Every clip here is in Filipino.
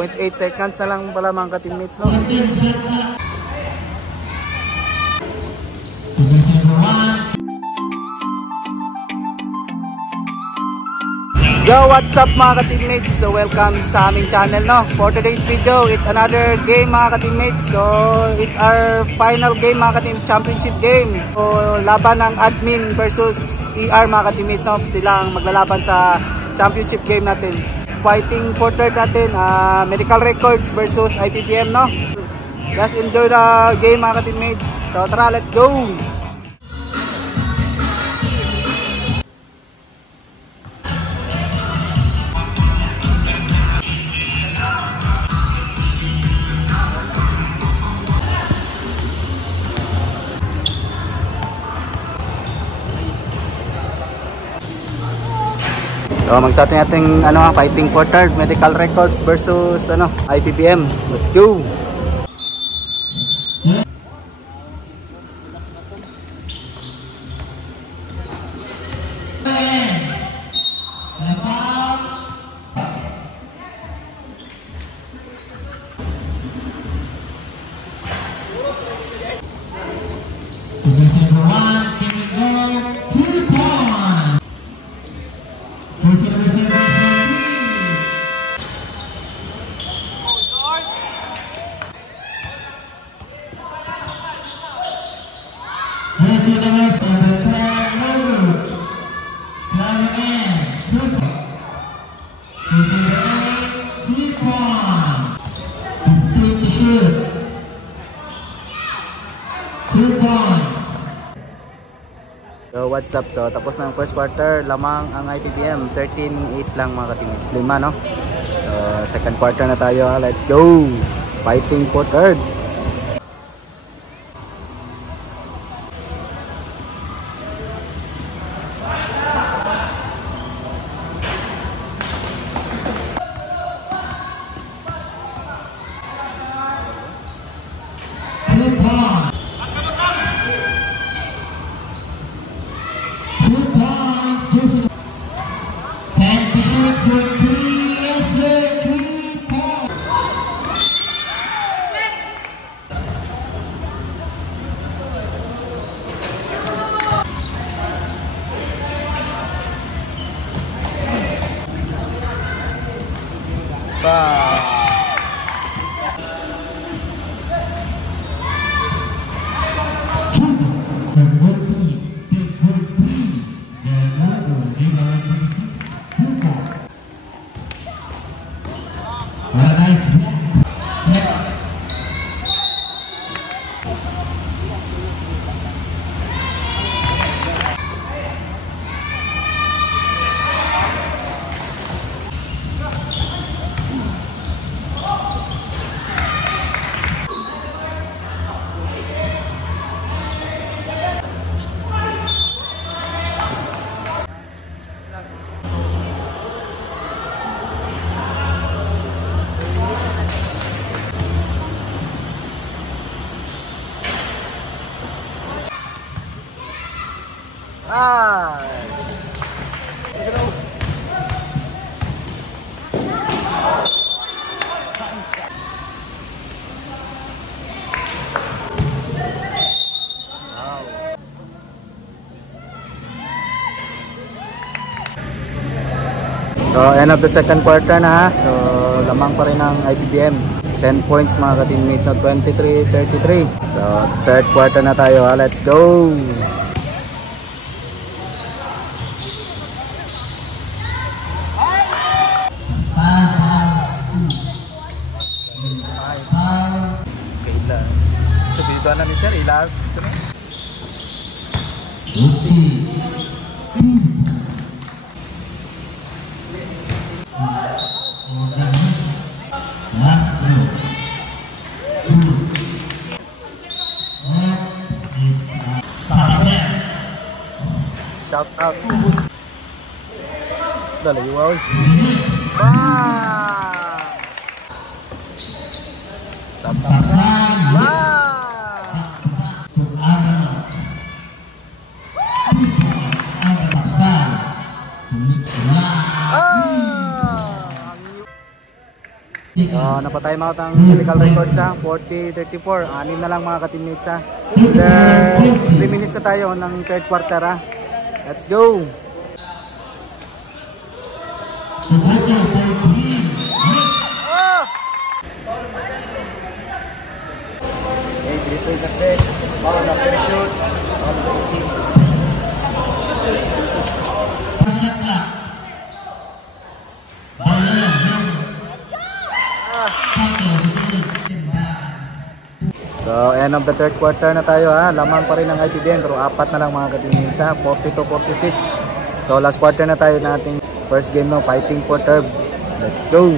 0.8 seconds na lang pala mga ka-teammates, no? Yo, what's up mga ka-teammates? So welcome sa aming channel, no? For today's video, it's another game mga ka-teammates. So it's our final game mga ka-team, championship game. So laban ng admin versus ER mga ka-teammates, no? Sila ang maglalaban sa championship game natin. Fighting for third natin, medical records versus IPPM, no? Let's enjoy the game mga ka-teammates. So tara, let's go! So mag-start natin fighting for third, medical records versus IPPM. Let's go. So what's up? So tapos na ang first quarter, lamang ang IPPM, 13-8 lang mga ka-teammates, 5 no? So second quarter na tayo, let's go! Fighting for third. So end of the second quarter na, so lamang pa rin ang IPPM, 10 points mga ka-teammates, so 23-33. So third quarter na tayo, let's go! Kailan? Sabi ba na ni sir, ilan? Shout out. Dali wow. Napatay mo ang medical records ha. 40-34. Anin na lang mga ka-teammates ha. Under 3 minutes na tayo ng third quarter ha. Let's go! Okay, 3-point success. Ball na first shoot. Ball na 18. So, end of the third quarter na tayo ha. Lamang pa rin ang ITBM pero apat na lang mga ka-teammates ha. 42-46. So, last quarter na tayo na ating first game no, fighting for third. Let's go!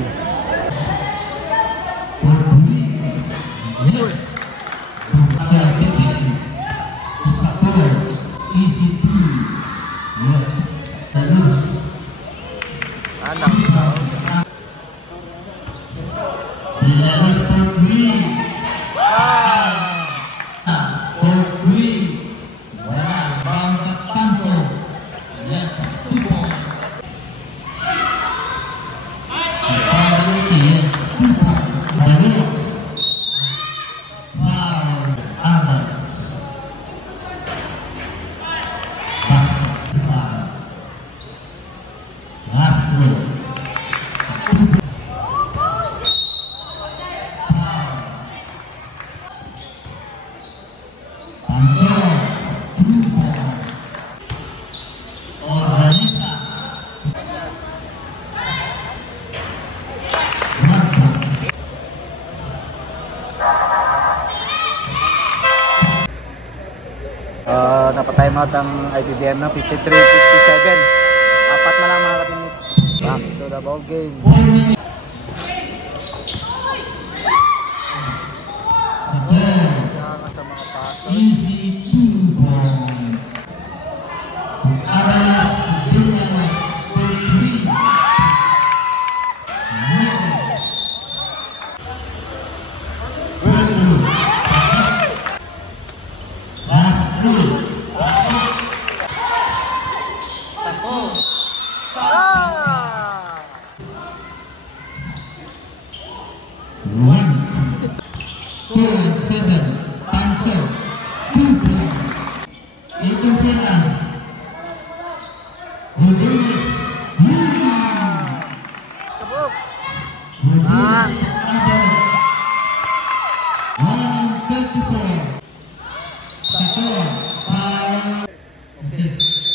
Napatime out ang ITBM na 53-57. Apat na lang mga ka-teammates. Back to the ball game. Sa mga paso.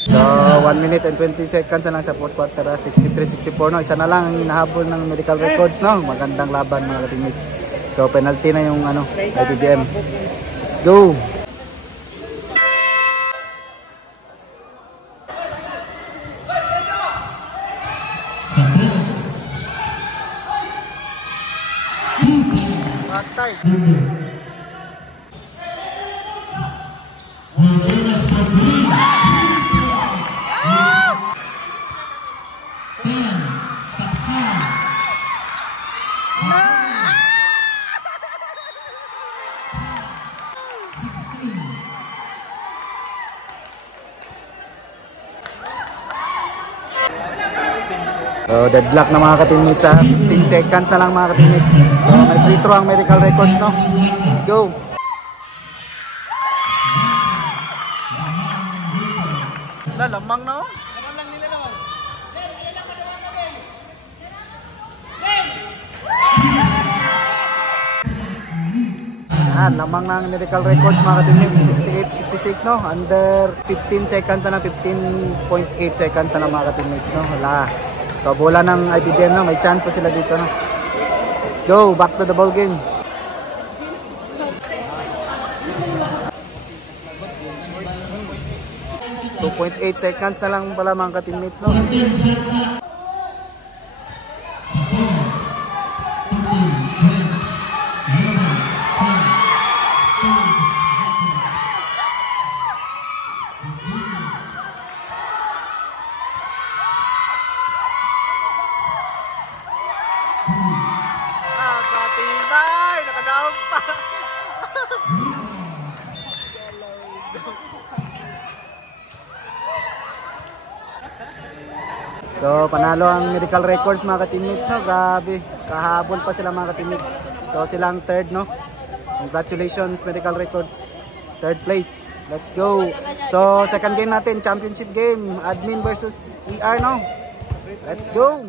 So 1 minute and 20 seconds na lang sa fourth quarter, 63-64 no. Isa na lang ang hinahabol ng medical records no. Magandang laban mga teammates. So penalty na yung ano, ITBM. Let's go. Patay. So deadlock na mga ka-teammates ha. 15 seconds na lang mga ka-teammates. So may free throw ang medical records no. Let's go. Lamang no. Lamang ng medical records mga ka-teammates. 68-66 no. Under 15 seconds na lang. 15.8 seconds na lang mga ka-teammates no. Wala. So bola ng ITBM no, may chance pa sila dito no. Let's go, back to the ball game. .8 seconds na lang pala mga ka-teammates no. Nakatibay! Nakadaog pa! So, panalo ang Medical Records mga ka-teammates, no? Grabe, kahabol pa sila mga ka-teammates. So, silang third, no? Congratulations Medical Records, third place. Let's go. So, second game natin, championship game, admin versus ER, no? Let's go.